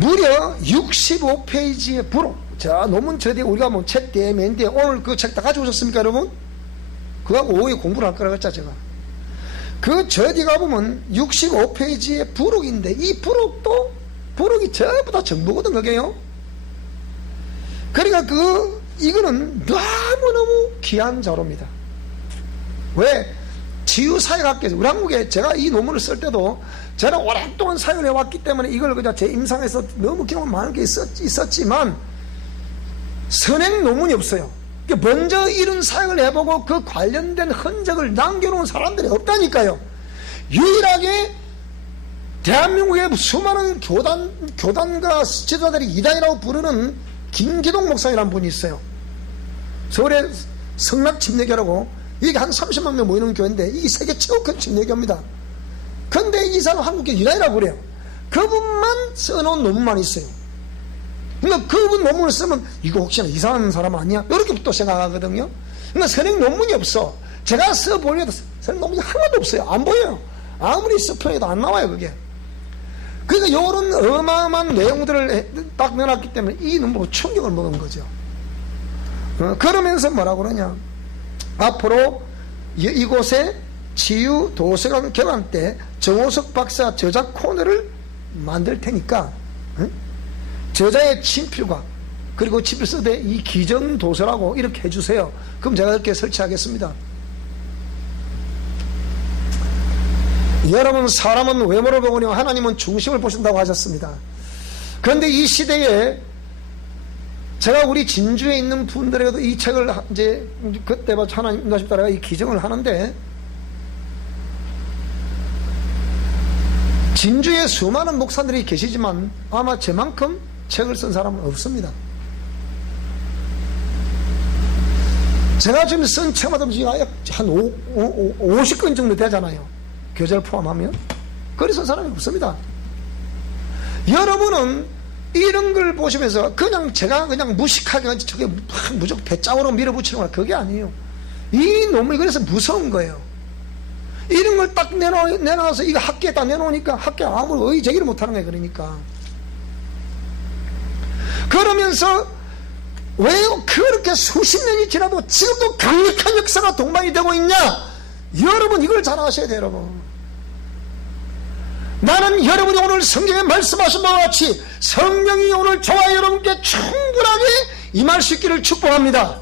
무려 65페이지의 부록. 자, 논문 저뒤에 우리가 뭐 책 뒤에 맨 뒤에 오늘 그 책 다 가져오셨습니까, 여러분? 그거하고 오후에 공부를 할 거라고 했죠, 제가. 그 저뒤 가보면 65페이지의 부록인데, 이 부록이 전부 다 정보거든, 그게요. 그러니까 이거는 너무너무 귀한 자료입니다. 왜? 지유사회학계에서, 우리 한국에 제가 이 논문을 쓸 때도 저는 오랫동안 사역을 해왔기 때문에 이걸 그냥 제 임상에서 너무 경험 많은 게 있었지만, 선행 논문이 없어요. 먼저 이런 사역을 해보고 그 관련된 흔적을 남겨놓은 사람들이 없다니까요. 유일하게 대한민국의 수많은 교단과 지도자들이 이단이라고 부르는 김기동 목사님이라는 분이 있어요. 서울의 성락침례교라고, 이게 한 30만 명 모이는 교회인데 이게 세계 최고 큰 침례교입니다. 근데 이 사람 한국교 이단이라고 그래요. 그분만 써놓은 논문만 있어요. 그러니까 그분 논문을 쓰면 이거 혹시나 이상한 사람 아니야? 이렇게 또 생각하거든요. 그러니까 선행 논문이 없어. 제가 써보려도 선행 논문이 하나도 없어요. 안 보여요. 아무리 스프레이도 안 나와요, 그게. 그러니까 이런 어마어마한 내용들을 딱 넣어놨기 때문에 이 논문으로 충격을 먹은 거죠. 그러면서 뭐라고 그러냐? 앞으로 이곳에 치유 도서관 개관 때 정호석 박사 저작 코너를 만들 테니까, 저자의 친필과 그리고 친필 쓰되 이 기정 도서라고 이렇게 해주세요. 그럼 제가 이렇게 설치하겠습니다. 여러분, 사람은 외모를 보거니와 하나님은 중심을 보신다고 하셨습니다. 그런데 이 시대에 제가 우리 진주에 있는 분들에게도 이 책을 이제 그때부터 하나님 인도하심 따라 이 기정을 하는데, 진주에 수많은 목사들이 계시지만 아마 저만큼 책을 쓴 사람은 없습니다. 제가 지금 쓴 책마다 한 50권 정도 되잖아요. 교재를 포함하면. 그래서 사람이 없습니다. 여러분은 이런 걸 보시면서 제가 그냥 무식하게 저게 무조건 배짱으로 밀어붙이는 거야. 그게 아니에요. 이 논문이 그래서 무서운 거예요. 이런 걸 딱 내놔서 이거 학계에 딱 내놓으니까 학계 아무리 의제기를 못하는 거예요. 그러면서 왜 그렇게 수십 년이 지나도 지금도 강력한 역사가 동반이 되고 있냐? 여러분, 이걸 잘 아셔야 돼요, 여러분. 나는 여러분이 오늘 성경에 말씀하신 바와 같이 성령이 오늘 저와 여러분께 충분하게 임할 수 있기를 축복합니다.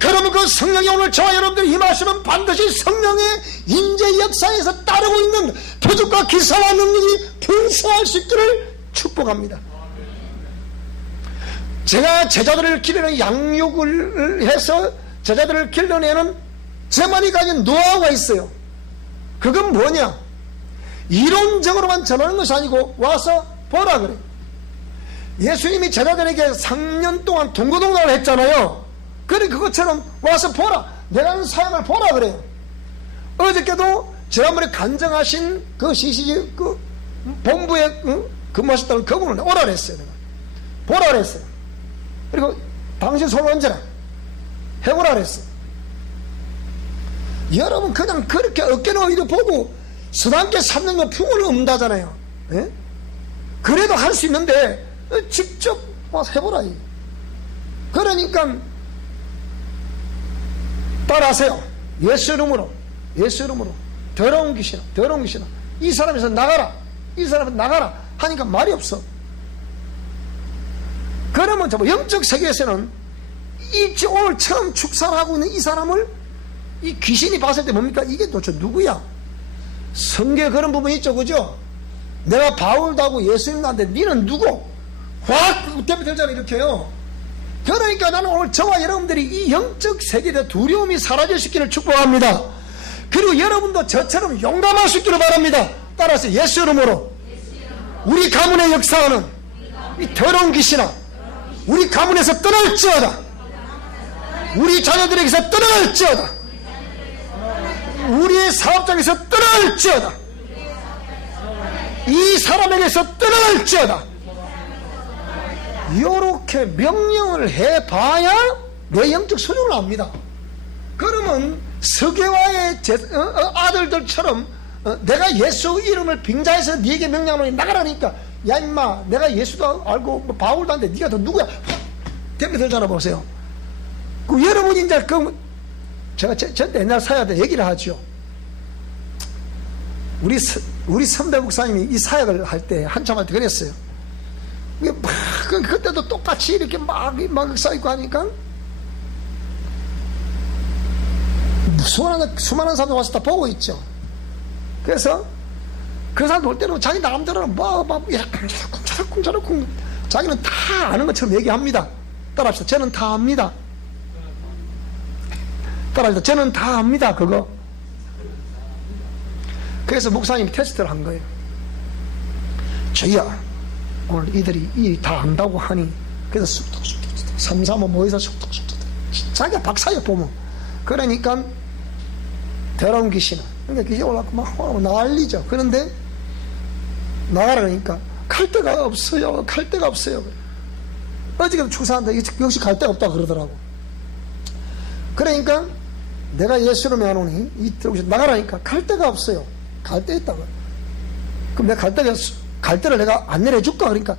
그러면 그 성령이 오늘 저와 여러분들이 임하시면 반드시 성령의 인재 역사에서 따르고 있는 표적과 기사와 능력이 분수할 수 있기를 축복합니다. 제가 제자들을 기르는 양육을 해서 제자들을 길러내는 저만이 가진 노하우가 있어요. 그건 뭐냐? 이론적으로만 전하는 것이 아니고 와서 보라 그래요. 예수님이 제자들에게 3년 동안 동고동락을 했잖아요. 그래, 그것처럼 와서 보라, 내가 하는 사역을 보라 그래요. 어저께도 지난번에 간증하신 그 CCG 그 본부에 근무하셨다는 그분을 오라 그랬어요. 내가 보라 그랬어요. 그리고 당신 손을 얹어라 해보라 그랬어요. 여러분, 그냥 그렇게 어깨는 이렇게 보고 수단께 3년간 풍을 음다잖아요. 예? 그래도 할 수 있는데 직접 와서 해보라. 그러니까 따라하세요. 예수 이름으로 더러운 귀신아 이 사람에서 나가라, 이 사람은 나가라 하니까 말이 없어. 그러면 영적 세계에서는 오늘 처음 축사하고 있는 이 사람을 이 귀신이 봤을 때 뭡니까? 이게 도대체 누구야? 성경에 그런 부분이 있죠, 그죠? 내가 바울도 하고 예수님도 하는데 니는 누구? 확 대표되잖아, 이렇게요. 그러니까 나는 오늘 저와 여러분들이 이 영적 세계에 대한 두려움이 사라질 수 있기를 축복합니다. 그리고 여러분도 저처럼 용감할 수 있기를 바랍니다. 따라서 예수 이름으로 우리 가문의 역사하는 이 더러운 귀신아, 우리 가문에서 떠날지어다. 우리 자녀들에게서 떠날지어다. 우리의 사업장에서 떠날지어다. 이 사람에게서 떠날지어다. 이렇게 명령을 해봐야 내 영적 수준을 압니다. 그러면 서게와의 아들들처럼 내가 예수 이름을 빙자해서 네게 명령하노니 나가라니까, 야 임마 내가 예수도 알고 뭐 바울도 하는데 네가 더 누구야? 대표 들잖아. 보세요. 그 여러분이 이제 제가 저한테 옛날 사역때 얘기를 하죠. 우리 선배 목사님이 이 사역을 할 때 한참 할 때 그랬어요. 그때도 똑같이 이렇게 막 쌓이고 하니까 수많은 사람들 와서 다 보고 있죠. 그래서 그 사람 올 때는 자기 나름대로는 쿵차락쿵 자기는 다 아는 것처럼 얘기합니다. 따라합시다. 저는 다 압니다. 따라합시다. 저는 다 압니다. 그거. 그래서 목사님이 테스트를 한 거예요. 저희야 오늘 이들이 다 안다고 하니, 그래서 쑥덕쑥덕 삼삼오 모여서 쑥덕쑥덕 자기가 박사야 보면. 그러니까 더러운 귀신은, 그러니까 귀신이 올라가고 막 난리죠. 그런데 나가라니까 갈 데가 없어요. 갈 데가 없어요. 어저께도 축사한다. 역시 갈 데가 없다 그러더라고. 그러니까 내가 예수를 명하노니 이 나가라니까 갈 데가 없어요. 갈 데 있다고. 그럼 내가 갈 데를 내가 안내를 해줄까? 그러니까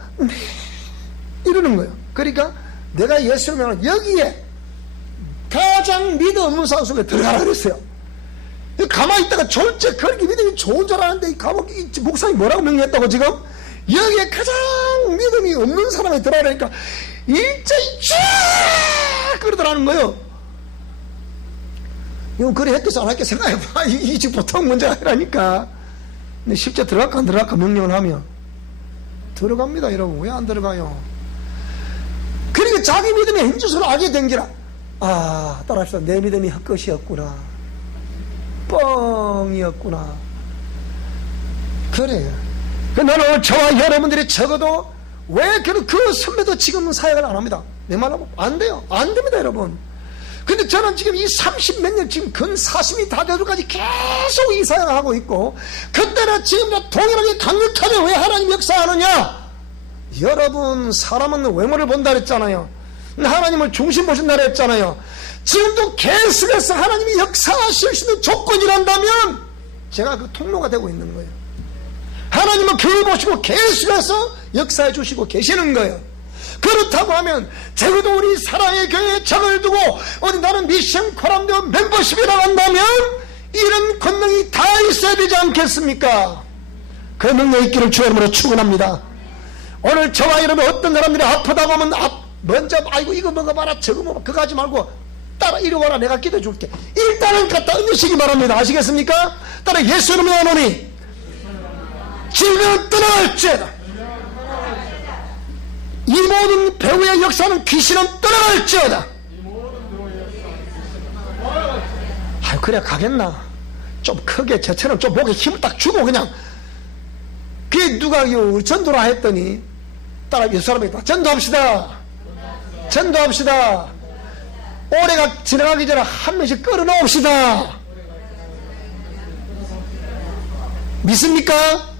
이러는 거예요. 그러니까 내가 예수를 명하노니 여기에 가장 믿음 없는 사람 속에 들어가라 그랬어요. 가만히 있다가 졸제 그렇게 믿음이 좋은 줄 아는데 이 목사님이 뭐라고 명령했다고 지금? 여기에 가장 믿음이 없는 사람이 들어가라니까 일제히 쫙 그러더라는 거예요. 이건 그래 했겠어 안 했겠어 생각해봐. 이 집 보통 문제가 아니라니까. 근데 실제 들어갈까 안 들어갈까 명령을 하면 들어갑니다. 여러분. 왜 안 들어가요? 그러니까 자기 믿음의 힘주소를 알게 된기라. 아, 따라합시다. 내 믿음이 헛것이었구나. 뻥이었구나. 그래요. 나는 오늘 저와 여러분들이 적어도 왜 그 선배도 지금은 사역을 안 합니다. 내 말하고 안 돼요. 안 됩니다, 여러분. 근데 저는 지금 이 30 몇 년, 지금 근 40이 다 되도록까지 계속 이 사역을 하고 있고, 그때나 지금이나 동일하게 강력하게 왜 하나님 역사하느냐? 여러분, 사람은 외모를 본다 그랬잖아요. 하나님을 중심 보신다 그랬잖아요. 지금도 계속해서 하나님이 역사하실 수 있는 조건이란다면 제가 그 통로가 되고 있는 거예요. 하나님은 그걸 보시고 계속해서 역사해 주시고 계시는 거예요. 그렇다고 하면 적어도 우리 사랑의 교회에 적을 두고 어디 나는 미션 코람되어 멤버십에 나간다면 이런 권능이 다 있어야 되지 않겠습니까? 그 능력 있기를 주의 이름으로 축원합니다. 오늘 저와 여러분 어떤 사람들이 아프다고 하면 먼저 아이고 이거 먹어봐라 저거 먹어봐 그거 하지 말고 따라 이리 와라 내가 기도해 줄게. 일단은 갖다 얹으시기 바랍니다. 아시겠습니까? 따라 예수 이름으로 하노니 질병은 떠나갈지어다. 이 모든 배우의 역사는 귀신은 떠나갈지어다. 아유 그래 가겠나. 좀 크게 저처럼 좀 목에 힘을 딱 주고 그냥 그게 누가 전도라 했더니 따라 이 사람이 전도합시다. 전도합시다. 올해가 지나가기 전에 한 명씩 끌어놓읍시다. 믿습니까?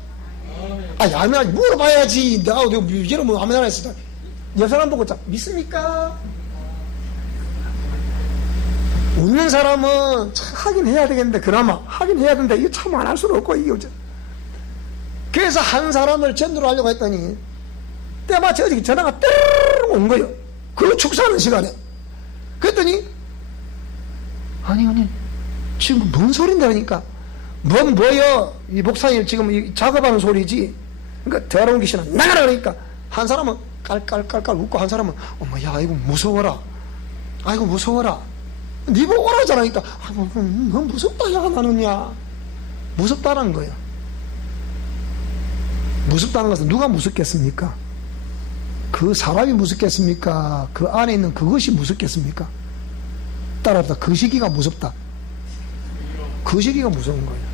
아니 아멘 물어봐야지. 내가 여러분 뭐 아멘 안 했어. 옆 사람 보고 믿습니까? 웃는 사람은 참 하긴 해야 되겠는데 그나마 하긴 해야 되는데 이거 참 안 할 수는 없고 이게 어째. 그래서 한 사람을 전도를 하려고 했더니 때마침 어저께 전화가 떼르르 온 거예요. 그 축사하는 시간에. 그랬더니 아니 지금 뭔 소린데 하니까 뭐요? 이 목사님 지금 작업하는 소리지. 그러니까 더러운 귀신은 나가라 그러니까 한 사람은 깔깔깔깔 웃고 한 사람은 어머야 아이고 무서워라, 아이고 무서워라, 니 보고 오라잖아. 그러니까 아이고 너 무섭다 야 나는야. 무섭다는 거예요. 무섭다는 것은 누가 무섭겠습니까? 그 사람이 무섭겠습니까? 그 안에 있는 그것이 무섭겠습니까? 따라서 그 시기가 무섭다. 그 시기가 무서운 거예요.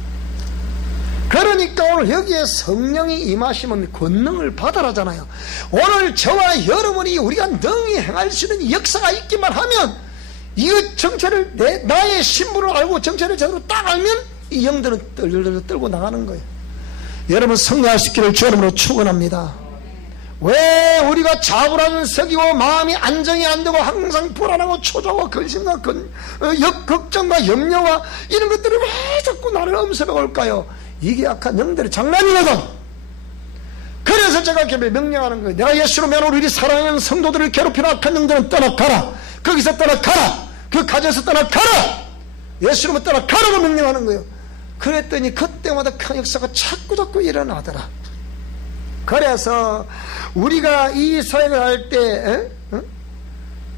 그러니까 오늘 여기에 성령이 임하시면 권능을 받아라잖아요. 오늘 저와 여러분이 우리가 능히 행할 수 있는 역사가 있기만 하면, 이 정체를 나의 신분을 알고 정체를 제대로 딱 알면 이 영들은 떨떨 떨고 나가는 거예요. 여러분 성령할 수 있기를 주 이름으로 축원합니다. 왜 우리가 자불안을 새기고 마음이 안정이 안 되고 항상 불안하고 초조하고 근심과 걱정과 염려와 이런 것들이 왜 자꾸 나를 엄습해 올까요? 이게 악한 영들의 장난이거든. 그래서 제가 명령하는 거예요. 내가 예수로 면으로 우리 사랑하는 성도들을 괴롭히는 악한 영들은 떠나가라. 거기서 떠나가라. 그 가정에서 떠나가라. 예수로 떠나가라고 명령하는 거예요. 그랬더니 그때마다 큰 역사가 자꾸 일어나더라. 그래서 우리가 이 사역을 할 때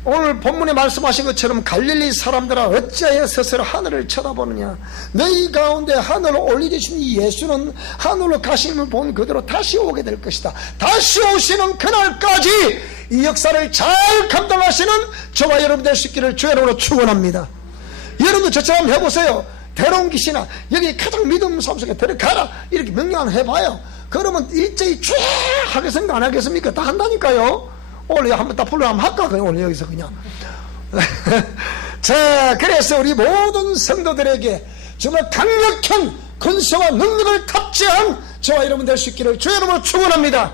오늘 본문에 말씀하신 것처럼 갈릴리 사람들아 어찌하여 스스로 하늘을 쳐다보느냐. 너희 가운데 하늘을 올리신 이 예수는 하늘로 가심을 본 그대로 다시 오게 될 것이다. 다시 오시는 그날까지 이 역사를 잘 감당하시는 저와 여러분 될 수 있기를 주의 이름으로 축원합니다. 여러분도 저처럼 해보세요. 대로운 귀신아 여기 가장 믿음 삶 속에 들어가라 이렇게 명령을 해봐요. 그러면 일제히 쫙 하겠습니까 안 하겠습니까? 다 한다니까요. 오늘 한번 다 풀러 한번 할까? 그냥 오늘 여기서 그냥. 자, 그래서 우리 모든 성도들에게 정말 강력한 근성과 능력을 탑재한 저와 여러분 될 수 있기를 주의 이름으로 축원합니다.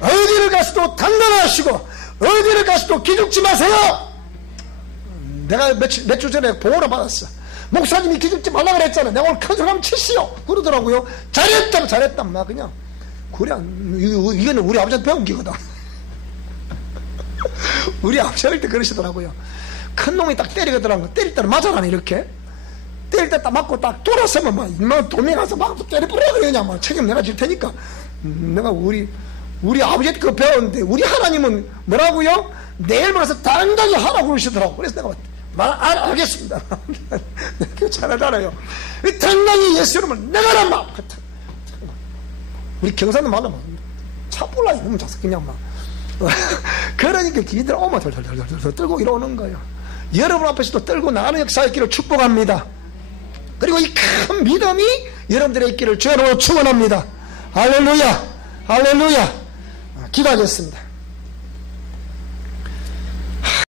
어디를 가서도 단단하시고 어디를 가서도 기죽지 마세요. 내가 몇 주 전에 보호를 받았어. 목사님이 기죽지 말라 그랬잖아. 내가 오늘 큰 사람 치시오 그러더라고요. 잘했다 막 그냥. 그래, 이거는 우리 아버지한테 배운 기거든. 우리 아버지 할 때 그러시더라고요. 큰 놈이 딱 때리거든. 때릴 때는 맞아라니 이렇게. 때릴 때 딱 맞고 딱 돌아서면 막 도망가서 막 때려버려 그러냐. 막 책임 내가 질 테니까. 내가 우리 아버지한테 그거 배웠는데 우리 하나님은 뭐라고요? 내일 모레서 당당히 하라고 그러시더라고. 그래서 내가 알겠습니다. 내가 잘 알아요. 당당히 예수 이름을 내가란 말. 우리 경상도 말로 막 차불라 이놈 자석 그냥 막. 그러니까 기들 오면 덜덜덜 떨고 이러는 거예요. 여러분 앞에서도 떨고 나가는 역사의 길을 축복합니다. 그리고 이 큰 믿음이 여러분들의 있기를 주의 이름으로 축원합니다. 할렐루야, 할렐루야. 기도하겠습니다.